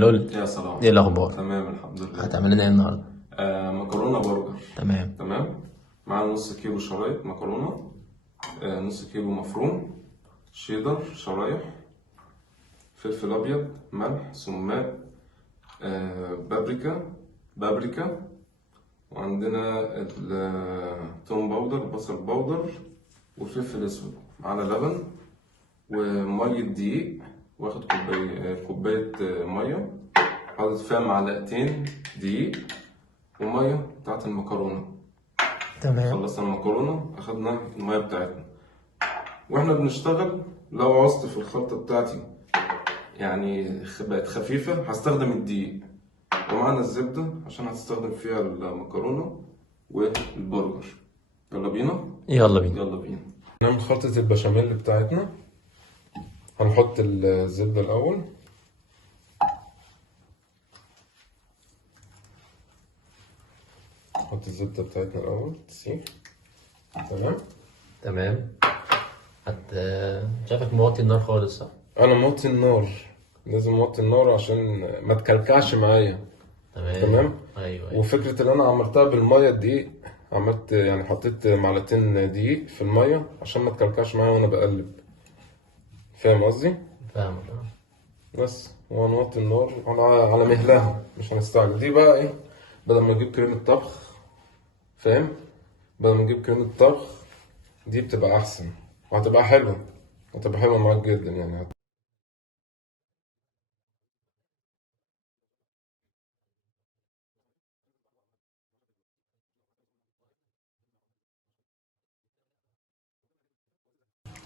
قلت يا سلام. ايه الاخبار؟ تمام الحمد لله. هتعمل لنا ايه النهارده؟ مكرونة برجر. تمام. تمام. معانا نص كيلو شرايح مكرونة، نص كيلو مفروم، شيدر شرايح، فلفل أبيض، ملح، سماق، بابريكا، وعندنا التوم باودر، بصل باودر، وفلفل أسود. معانا لبن ومية دقيق، واخد كوباية مية، حاطط فيها معلقتين دقيق ومية بتاعت المكرونة. تمام. خلصنا المكرونة أخدنا المية بتاعتنا. وإحنا بنشتغل لو عوزت في الخلطة بتاعتي يعني بقت خفيفة هستخدم الدقيق، ومعنا الزبدة عشان هتستخدم فيها المكرونة والبرجر. يلا بينا. يلا بينا. يلا بينا. نعمل خلطة البشاميل بتاعتنا. هنحط الزبدة الأول، نحط الزبدة بتاعتنا الأول تسيح. تمام. تمام. شايفك موطي النار خالص، صح؟ أنا موطي النار، لازم موطي النار عشان ما تكلكعش معايا. تمام. ايوه. وفكرة اللي أنا عملتها بالمية دقيق، عملت يعني حطيت معلقتين دقيق في المية عشان ما تكلكعش معايا وأنا بقلب. فاهم قصدي؟ فاهمك. بس وهنوطي النار على مهلها، مش هنستعجل. دي بقى إيه؟ بدل ما نجيب كريمة طبخ، فاهم؟ بدل ما نجيب كريمة طبخ دي بتبقى أحسن وهتبقى حلوة، هتبقى حلوة معاك جدا يعني.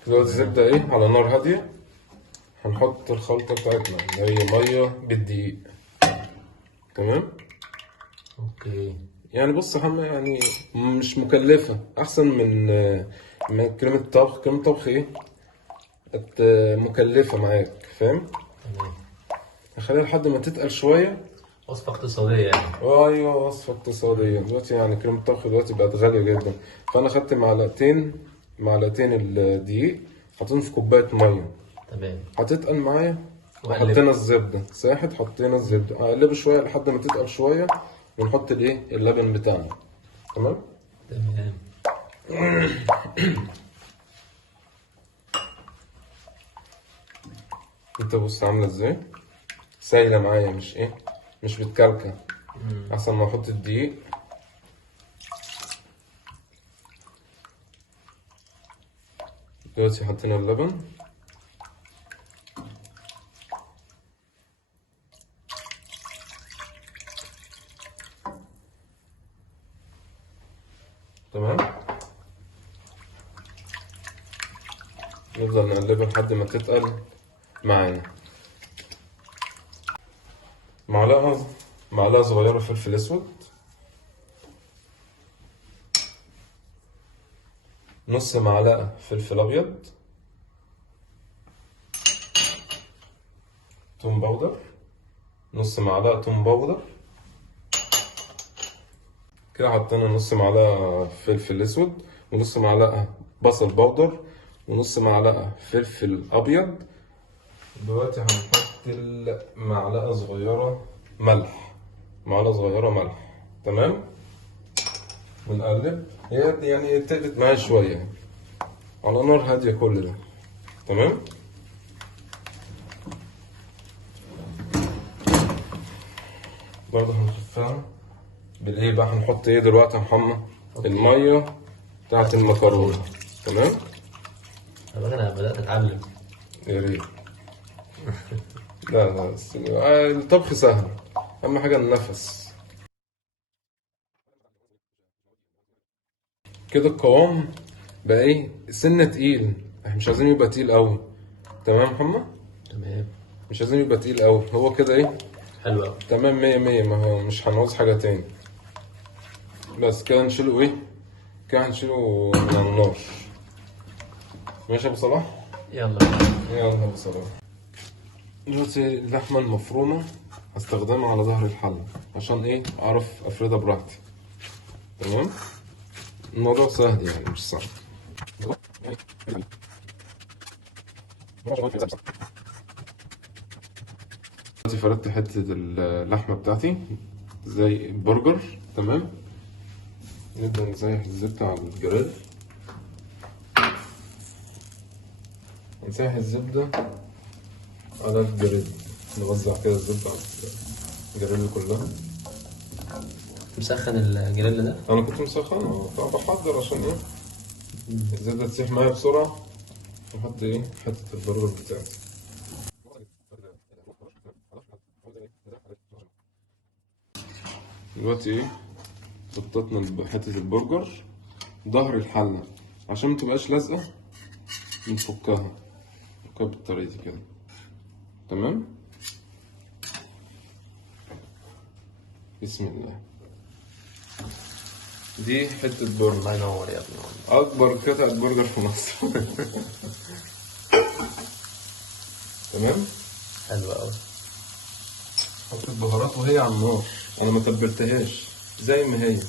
دلوقتي الزبدة إيه على نار هادية، هنحط الخلطة بتاعتنا اللي هي مية بالدقيق. تمام. اوكي. يعني بص يعني مش مكلفة، أحسن من كريمة طبخ. كريمة طبخ إيه مكلفة معاك، فاهم؟ تمام. هخليها لحد ما تتقل شوية. وصفة اقتصادية يعني. أيوة وصفة اقتصادية. دلوقتي يعني كريمة الطبخ دلوقتي بقت غالية جدا، فأنا خدت معلقتين الدقيق، حاطين في كوباية مية، تمام. هتتقل معايا. وقلب. وحطينا الزبدة ساحت، حطينا الزبدة أقلبه شوية لحد ما تتقل شوية، ونحط الإيه اللبن بتاعنا. تمام. تمام. انت بص عاملة ازاي، سايلة معايا، مش ايه، مش بتكلكع. احسن ما احط الدقيق. دلوقتي حطينا اللبن. تمام. نفضل نقلبها لحد ما تتقل معانا. معلقة صغيرة فلفل اسود، نص معلقة فلفل ابيض، توم باودر، نص معلقة توم باودر. كده حطينا نص معلقة فلفل اسود، ونص معلقة بصل باودر، ونص معلقة فلفل ابيض. دلوقتي هنحط معلقة صغيرة ملح، معلقة صغيرة ملح. تمام. ونقلب هي يعني تقلت معايا شوية على نار هادية كل ده. تمام. برضه هنخفها بالايه بقى، هنحط ايه دلوقتي يا محمد؟ المية بتاعت المكرونة. تمام. انا بدأت اتعلم. يا ريت. لا لا الطبخ سهل، أهم حاجة النفس. كده القوام بقى ايه، سنة تقيل، احنا مش عايزين يبقى تقيل قوي. تمام يا محمد؟ تمام. مش عايزين يبقى تقيل قوي، هو كده ايه. حلو قوي. تمام مية مية، ما هو مش هنعوز حاجة تاني. بس كده نشيله ايه، كده هنشيله من على النار. ماشي يا ابو صلاح؟ يلا. يلا يا ابو صلاح. دلوقتي اللحمة المفرومة هستخدمها على ظهر الحلة عشان ايه، اعرف افردها براحتي. تمام. الموضوع سهل يعني مش صعب. دلوقتي فردت حتة اللحمة بتاعتي زي البرجر. تمام، نبدأ نسيح الزبدة على الجريل. نسيح الزبدة على الجريل، نوزع كده الزبدة على الجريل كلها. مسخن الجريل ده؟ أنا كنت مسخنة فبحضر عشان إيه الزبدة تسيح معايا بسرعة. نحط إيه حتة البرجر بتاعتي. دلوقتي إيه خططنا بحتة البرجر ظهر الحلة عشان متبقاش لازقة، نفكها بالطريقة دي كده. تمام، بسم الله. دي حتة برجر، الله ينور يا ابني والله. أكبر قطعة برجر في مصر. تمام، حلو قوي. حط البهارات وهي على النار، أنا ما تبلتهاش زي ما هي.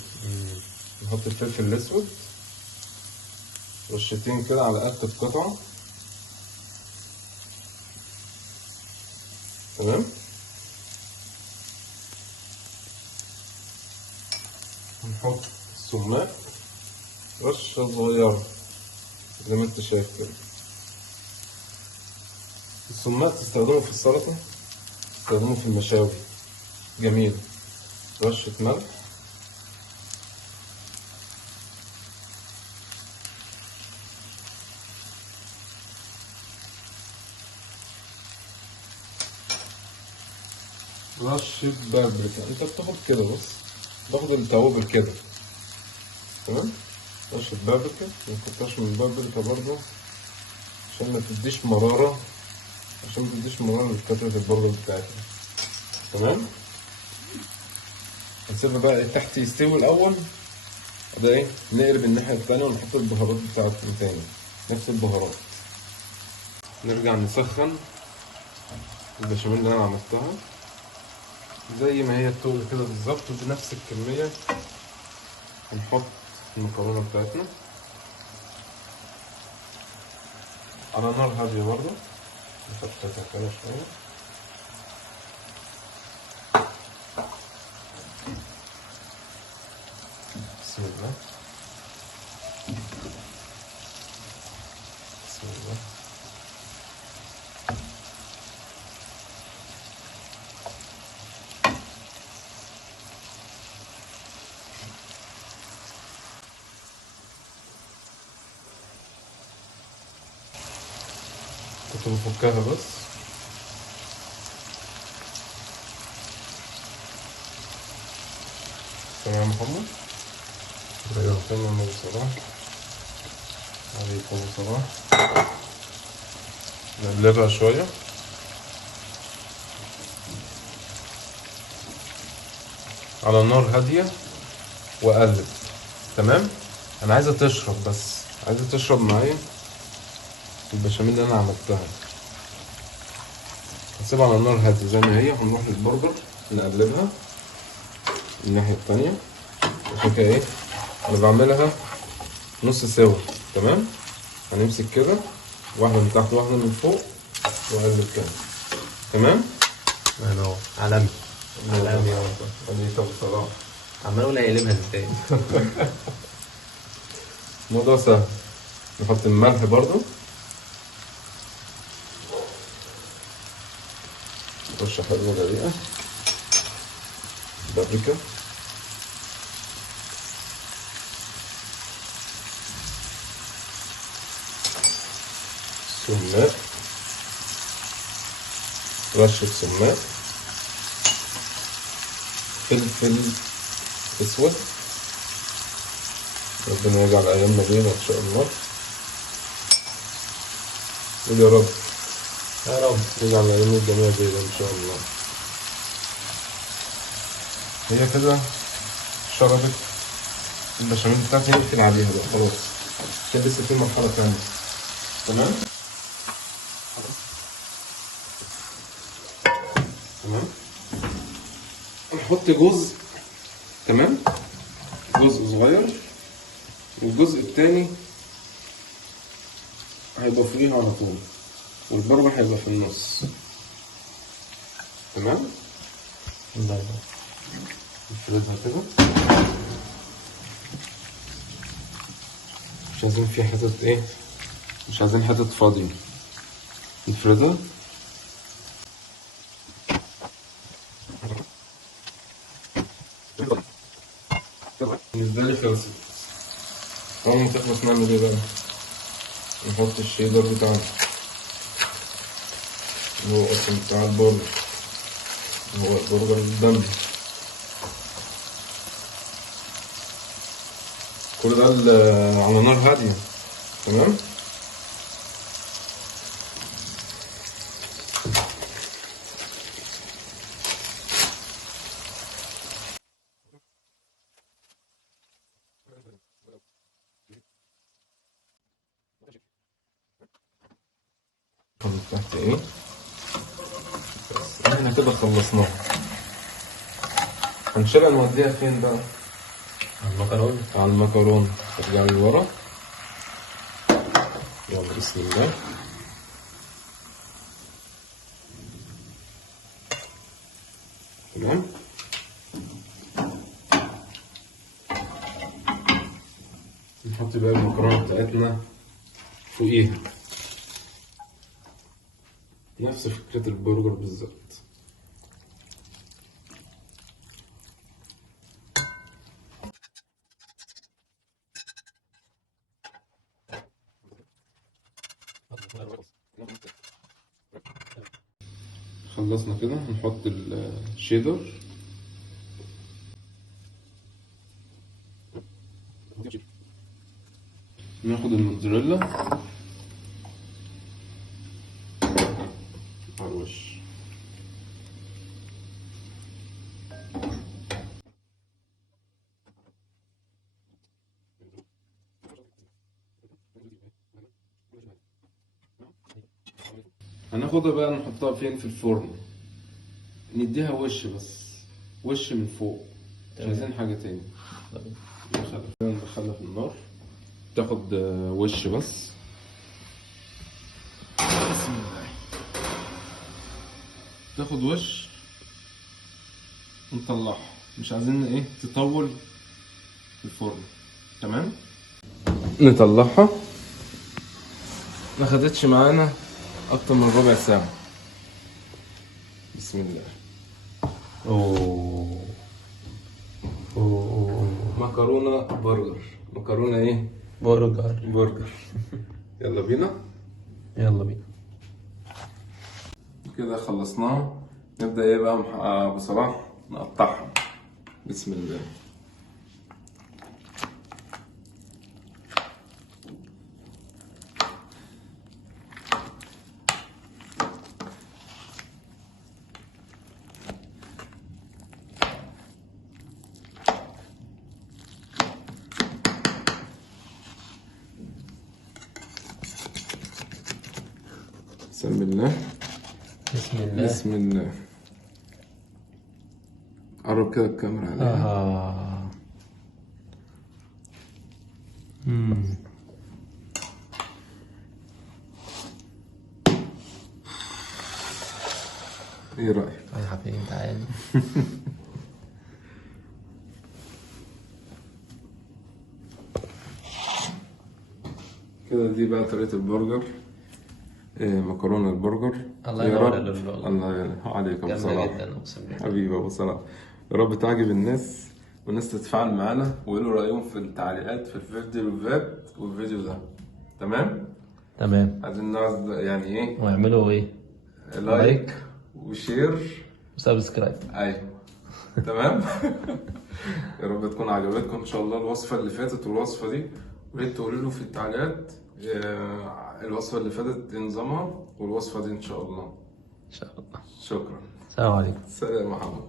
نحط الفلفل الأسود رشتين كده على قد القطعة. تمام، نحط السماق رشة صغيرة زي ما انت شايف كده. السماق تستخدمه في السلطة، تستخدمه في المشاوي، جميل. رشة ملح، رشة بابريكا. انت بتاخد كده بس، باخد التوابل كده. تمام، رشة بابريكا، مكترش من البابريكا برضه عشان ما تديش مرارة، لقطعة البرجر بتاعتنا. تمام، هنسيبها بقى تحت يستوي الأول، ده ايه نقلب الناحية التانية ونحط البهارات بتاعتنا تاني، نفس البهارات. نرجع نسخن البشاميل اللي أنا عملتها زي ما هي بتقول كده بالظبط وبنفس الكمية. هنحط المكرونة بتاعتنا على نار هادية برضه، نفتتها كده شوية. بسم الله، بسم الله. كنت بفكها بس. تمام يا محمد. ايوه. تمام يا صلاح، عليكم السلام. نقلبها شوية. على نار هادية وأقلب. تمام، أنا عايزة تشرب بس، عايزة تشرب معايا البشاميل اللي أنا عملتها. هسيبها على نار هادية زي ما هي. هنروح للبرجر نقلبها الناحية التانية عشان كده إيه أنا بعملها نص سوا. تمام، هنمسك كده واحدة من تحت واحدة من فوق وأقلب كده. تمام، الله ينور. عالمي عالمي والله. عليك بصراحة. عمال اقول هيقلبها ازاي. الموضوع سهل. نحط الملح برضو، رشة حلوة دقيقة، بابريكا، سماق، رشة سماق، فلفل أسود. ربنا يجعل أيامنا بينا إن شاء الله. قول يا رب. يا رب. يجعل أيامنا الجميع بينا إن شاء الله. هي كده شربت البشاميل بتاعتي، نقفل عليها بقى خلاص عشان لسه في مرحلة تانية. تمام؟ تمام؟ نحط جزء، تمام؟ جزء صغير والجزء التاني هيبقى فوقيها على طول، والبرجر هيبقى في النص. تمام. الله. نفردها كده، مش عايزين في حتت ايه، مش عايزين حتت فاضية، نفردها. بالنسبة لي خلصت. أول ما تخلص نعمل ايه بقى؟ نحط الشيدر بتاعنا اللي هو أصلا بتاع البرجر، اللي هو البرجر الدم. كل ده على نار هادية. تمام. تحت ايه، بس احنا كده خلصناها. هنشيلها نوديها فين بقى؟ المكرونة. على المكرونة. ترجع لورا. يلا بسم الله. تمام. نحط بقى المكرونة بتاعتنا فوقيها، نفس فكرة البرجر بالظبط. خلصنا كده، هنحط الشيدر. ناخد الموتزاريلا على الوش. هناخدها بقى نحطها فين في الفرن، نديها وش بس، وش من فوق، مش عايزين حاجة تاني. ندخلها في النار تاخد وش بس. بسم الله. تاخد وش ونطلعها، مش عايزين ايه تطول في الفرن. تمام. نطلعها، ما خدتش معانا اكتر من ربع ساعة. بسم الله. اوه. مكرونة برجر. مكرونة ايه؟ برجر. برجر. يلا بينا. يلا بينا. كده خلصناها. نبدأ ايه بقى ابو صلاح نقطعها. بسم الله. بسم الله. بسم الله. بسم الله. قرب كده الكاميرا عليها. ايه رأيك؟ يا حبيبي تعالى. كده دي بقى طريقة البرجر. مكرونة البرجر. الله يا ينور رب. على اللولو. الله ينور عليك ابو جامدة صلاح. جدا اقسم بالله. حبيبي ابو صلاح. يا رب تعجب الناس والناس تتفاعل معانا ويقولوا رأيهم في التعليقات في الفيديو اللي فات والفيديو ده. تمام؟ تمام. عايزين نعرف يعني ايه؟ واعملوا ايه؟ لايك وشير وسبسكرايب. ايوه. تمام. يا رب تكون عجبتكم ان شاء الله الوصفه اللي فاتت والوصفه دي. وريت تقولوا له في التعليقات الوصفه اللي فاتت إيه نظامها والوصفه دي ان شاء الله. ان شاء الله. شكرا. السلام عليكم. سلام يا محمد.